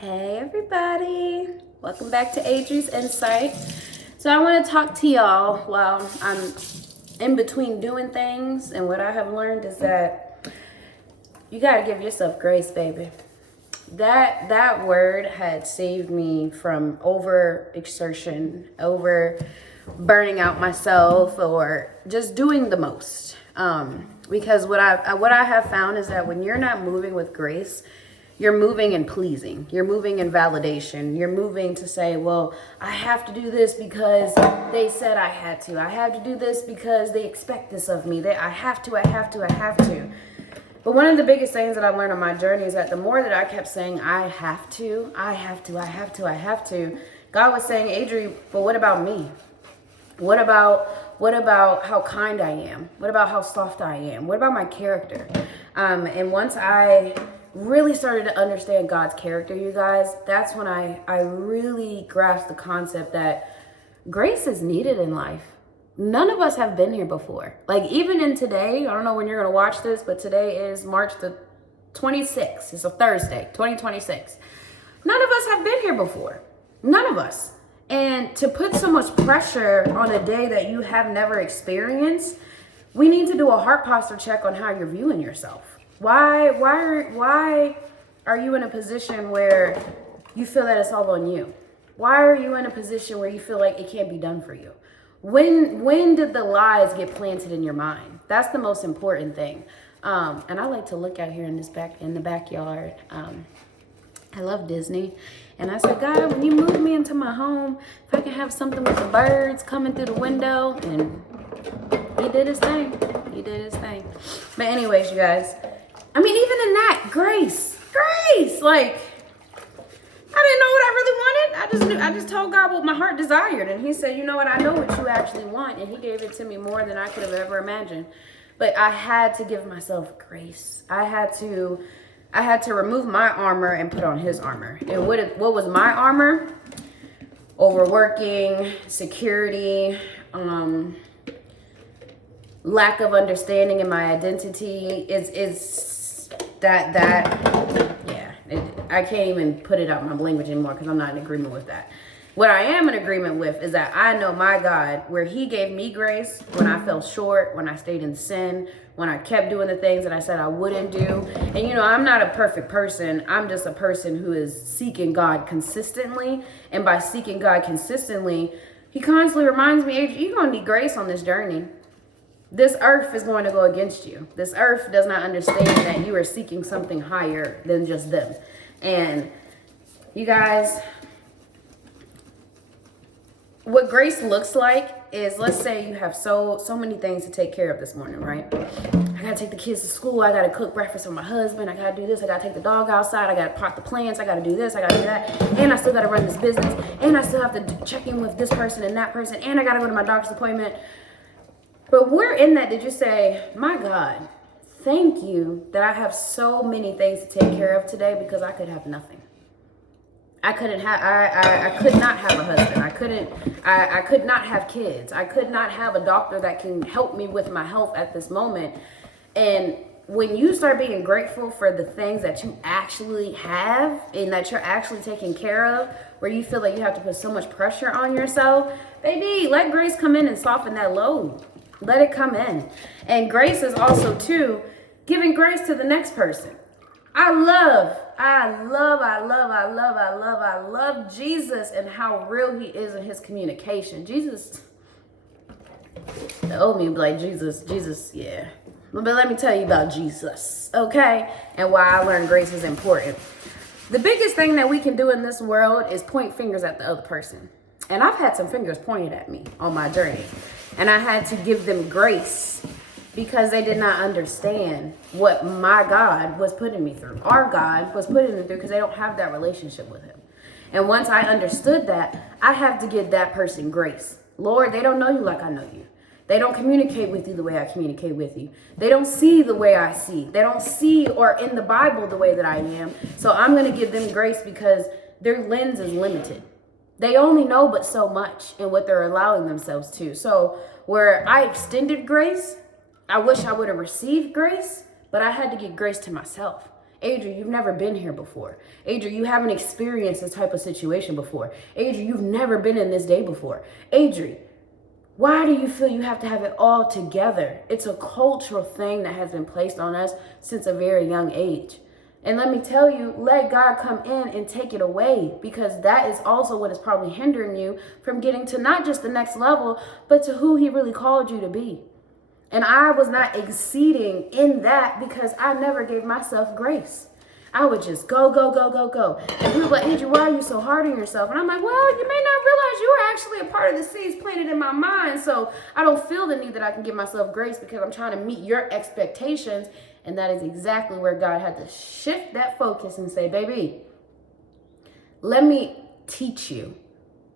Hey everybody, welcome back to Adri's Insight. So I want to talk to y'all while I'm in between doing things, and what I have learned is that you got to give yourself grace, baby. That word had saved me from over exertion, over burning out myself, or just doing the most. Because what I have found is that when you're not moving with grace, you're moving in pleasing. You're moving in validation. You're moving to say, well, I have to do this because they said I had to. I have to do this because they expect this of me. I have to. But one of the biggest things that I learned on my journey is that the more that I kept saying, I have to, God was saying, Adri, but what about me? What about how kind I am? What about how soft I am? What about my character? And once I really started to understand God's character, you guys, that's when I really grasped the concept that grace is needed in life. None of us have been here before. Like, even in today, I don't know when you're going to watch this, but today is March the 26th. It's a Thursday, 2026. None of us have been here before. None of us. And to put so much pressure on a day that you have never experienced, we need to do a heart posture check on how you're viewing yourself. Why are you in a position where you feel that it's all on you? Why are you in a position where you feel like it can't be done for you? When did the lies get planted in your mind? That's the most important thing. And I like to look out here in the backyard. I love Disney. And I said, God, when you move me into my home, if I can have something with the birds coming through the window. And he did his thing. But anyways, you guys, I mean, even in that, grace. Like, I didn't know what I really wanted. I just told God what my heart desired. And he said, you know what? I know what you actually want. And he gave it to me more than I could have ever imagined. But I had to give myself grace. I had to remove my armor and put on his armor. And what was my armor? Overworking, security, lack of understanding in my identity. I can't even put it out my language anymore because I'm not in agreement with that. What I am in agreement with is that I know my God, where he gave me grace when I fell short, when I stayed in sin, when I kept doing the things that I said I wouldn't do. And I'm not a perfect person. I'm just a person who is seeking God consistently. And by seeking God consistently, he constantly reminds me, hey, you're going to need grace on this journey. This earth is going to go against you. This earth does not understand that you are seeking something higher than just them. And you guys, what grace looks like is, let's say you have so many things to take care of this morning, right? I gotta take the kids to school. I gotta cook breakfast for my husband. I gotta do this. I gotta take the dog outside. I gotta pot the plants. I gotta do this. I gotta do that. And I still gotta run this business. And I still have to check in with this person and that person. And I gotta go to my doctor's appointment. But where in that did you say, my God, thank you that I have so many things to take care of today, because I could have nothing. I could not have a husband. I could not have kids. I could not have a doctor that can help me with my health at this moment. And when you start being grateful for the things that you actually have and that you're actually taking care of, where you feel like you have to put so much pressure on yourself, baby, let grace come in and soften that load. Let it come in. And grace is also, too, giving grace to the next person. I love Jesus and how real he is in his communication. Jesus, the old me be like, Jesus, yeah. But let me tell you about Jesus, okay? And why I learned grace is important. The biggest thing that we can do in this world is point fingers at the other person. And I've had some fingers pointed at me on my journey. And I had to give them grace because they did not understand what my God was putting me through. Our God was putting me through because they don't have that relationship with him. And once I understood that, I have to give that person grace. Lord, they don't know you like I know you. They don't communicate with you the way I communicate with you. They don't see the way I see. They don't see or in the Bible the way that I am. So I'm going to give them grace because their lens is limited. They only know but so much in what they're allowing themselves to. So where I extended grace, I wish I would have received grace, but I had to give grace to myself. Adria, you've never been here before. Adria, you haven't experienced this type of situation before. Adria, you've never been in this day before. Adria, why do you feel you have to have it all together? It's a cultural thing that has been placed on us since a very young age. And let me tell you, let God come in and take it away, because that is also what is probably hindering you from getting to not just the next level, but to who he really called you to be. And I was not exceeding in that because I never gave myself grace. I would just go. And people were like, Adria, why are you so hard on yourself? And I'm like, well, you may not realize you were actually a part of the seeds planted in my mind. So I don't feel the need that I can give myself grace because I'm trying to meet your expectations. And that is exactly where God had to shift that focus and say, baby, let me teach you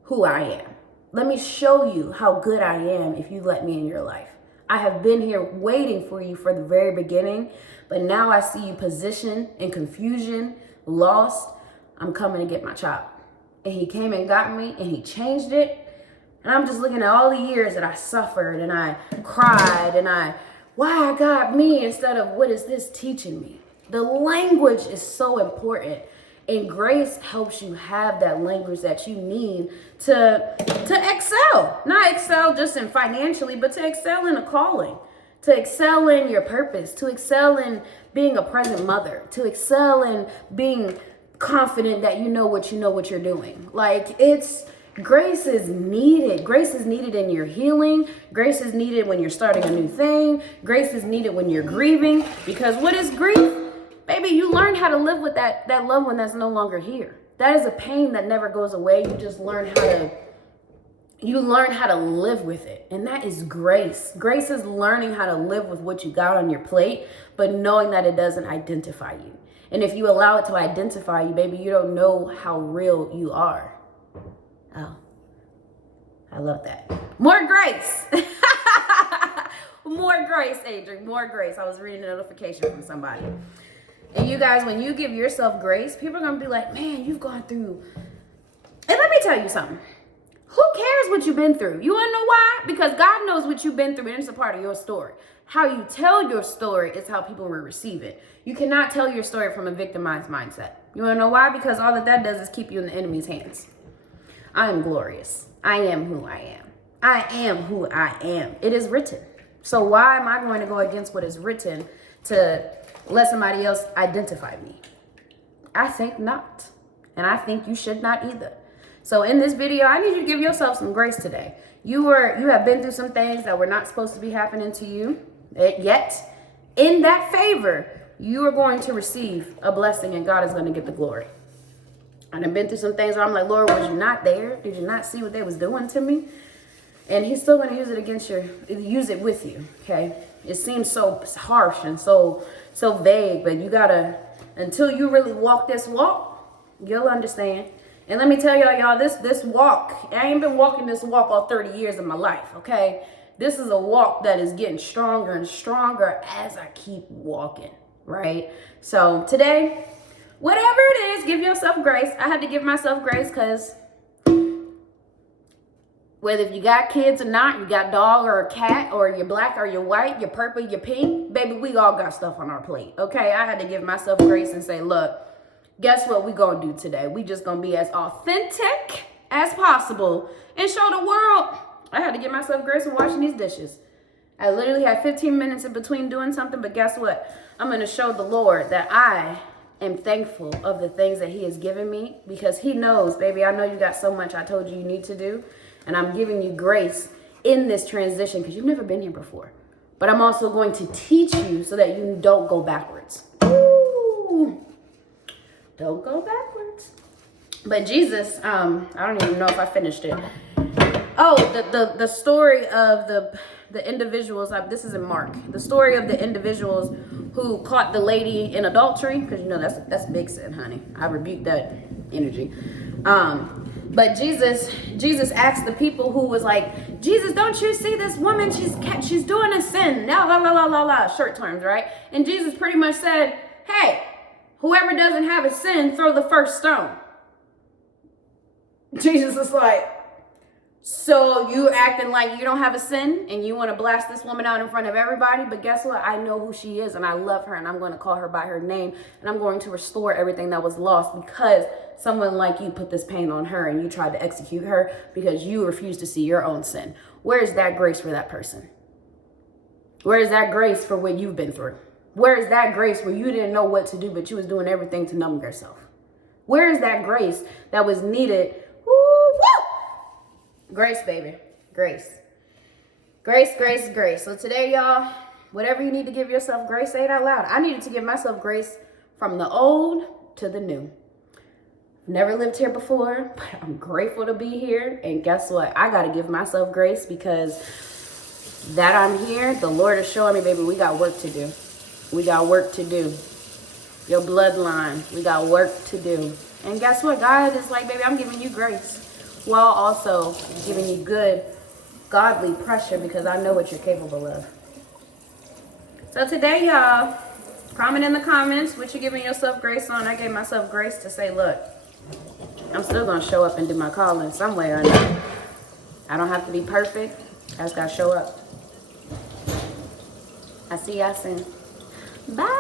who I am. Let me show you how good I am if you let me in your life. I have been here waiting for you for the very beginning, but now I see you positioned in confusion, lost. I'm coming to get my child. And he came and got me and he changed it. And I'm just looking at all the years that I suffered and I cried and why God me instead of what is this teaching me? The language is so important. And grace helps you have that language that you need to excel. Not excel just in financially, but to excel in a calling. To excel in your purpose. To excel in being a present mother. To excel in being confident that you know what you're doing. Like, grace is needed. Grace is needed in your healing. Grace is needed when you're starting a new thing. Grace is needed when you're grieving. Because what is grief? Baby, you learn how to live with that loved one that's no longer here. That is a pain that never goes away. You just learn how to live with it. And that is grace. Grace is learning how to live with what you got on your plate, but knowing that it doesn't identify you. And if you allow it to identify you, baby, you don't know how real you are. Oh, I love that. More grace. More grace, Adria. More grace. I was reading a notification from somebody. And you guys, when you give yourself grace, people are going to be like, man, you've gone through. And let me tell you something. Who cares what you've been through? You want to know why? Because God knows what you've been through, and it's a part of your story. How you tell your story is how people will receive it. You cannot tell your story from a victimized mindset. You want to know why? Because all that does is keep you in the enemy's hands. I am glorious. I am who I am. I am who I am. It is written. So why am I going to go against what is written to let somebody else identify me? I think not. And I think you should not either. So in this video, I need you to give yourself some grace today. You have been through some things that were not supposed to be happening to you. Yet, in that favor, you are going to receive a blessing and God is going to get the glory. I've been through some things where I'm like, Lord, was you not there? Did you not see what they was doing to me? And he's still going to use it against use it with you, okay? It seems so harsh and so vague, but you gotta, until you really walk this walk, you'll understand. And let me tell y'all, this walk, I ain't been walking this walk all 30 years of my life, okay? This is a walk that is getting stronger and stronger as I keep walking, right? So today, whatever it is, give yourself grace. I had to give myself grace because whether if you got kids or not, you got a dog or a cat, or you're black or you're white, you're purple, you're pink, baby, we all got stuff on our plate, okay? I had to give myself grace and say, look, guess what we gonna do today? We just gonna be as authentic as possible and show the world. I had to give myself grace for washing these dishes. I literally had 15 minutes in between doing something, but guess what? I'm gonna show the Lord that I am thankful of the things that he has given me, because he knows, baby, I know you got so much I told you need to do. And I'm giving you grace in this transition because you've never been here before. But I'm also going to teach you so that you don't go backwards. Ooh, don't go backwards. But Jesus, I don't even know if I finished it. Oh, the story of the individuals, this is in Mark. The story of the individuals who caught the lady in adultery, because you know that's big sin, honey. I rebuke that energy. But Jesus asked the people who was like, Jesus, don't you see this woman? She's doing a sin. La, short terms, right? And Jesus pretty much said, hey, whoever doesn't have a sin, throw the first stone. Jesus is like, So you acting like you don't have a sin and you want to blast this woman out in front of everybody. But guess what? I know who she is and I love her and I'm going to call her by her name and I'm going to restore everything that was lost because someone like you put this pain on her and you tried to execute her because you refused to see your own sin. Where is that grace for that person? Where is that grace for what you've been through? Where is that grace where you didn't know what to do, but you was doing everything to numb yourself? Where is that grace that was needed? Woo, woo! Grace, baby. Grace. Grace, grace, grace. So today, y'all, whatever you need to give yourself grace, say it out loud. I needed to give myself grace from the old to the new. Never lived here before, but I'm grateful to be here. And guess what? I got to give myself grace because that I'm here, the Lord is showing me, baby, we got work to do. We got work to do. Your bloodline, we got work to do. And guess what? God is like, baby, I'm giving you grace while also giving you good, godly pressure because I know what you're capable of. So today, y'all, comment in the comments what you're giving yourself grace on. I gave myself grace to say, look, I'm still going to show up and do my calling some way or another. I don't have to be perfect. I just got to show up. I see y'all soon. Bye.